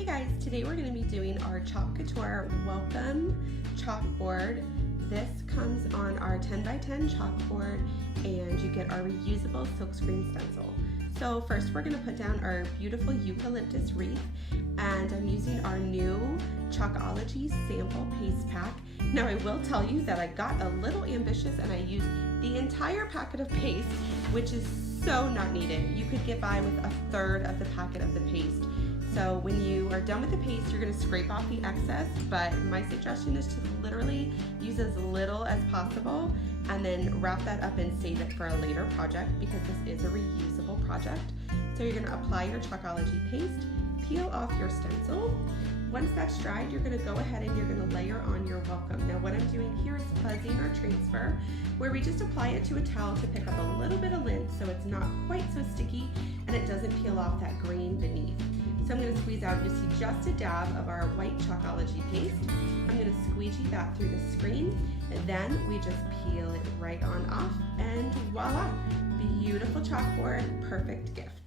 Hey guys, today we're going to be doing our Couture Welcome chalkboard. This comes on our 10x10 chalkboard and you get our reusable silkscreen stencil. So first we're going to put down our beautiful eucalyptus wreath, and I'm using our new Chalkology sample paste pack. Now I will tell you that I got a little ambitious and I used the entire packet of paste, which is so not needed. You could get by with a third of the packet of the paste. So when you are done with the paste, you're going to scrape off the excess, but my suggestion is to literally use as little as possible and then wrap that up and save it for a later project, because this is a reusable project. So you're going to apply your Chalkology paste, peel off your stencil. Once that's dried, you're going to go ahead and you're going to layer on your welcome. Now what I'm doing here is fuzzing or transfer, where we just apply it to a towel to pick up a little bit of lint so it's not quite so sticky and it doesn't peel off that grain beneath. So I'm going to squeeze out, you'll see just a dab of our white Chalkology paste. I'm going to squeegee that through the screen, and then we just peel it right on off, and voila! Beautiful chalkboard, perfect gift.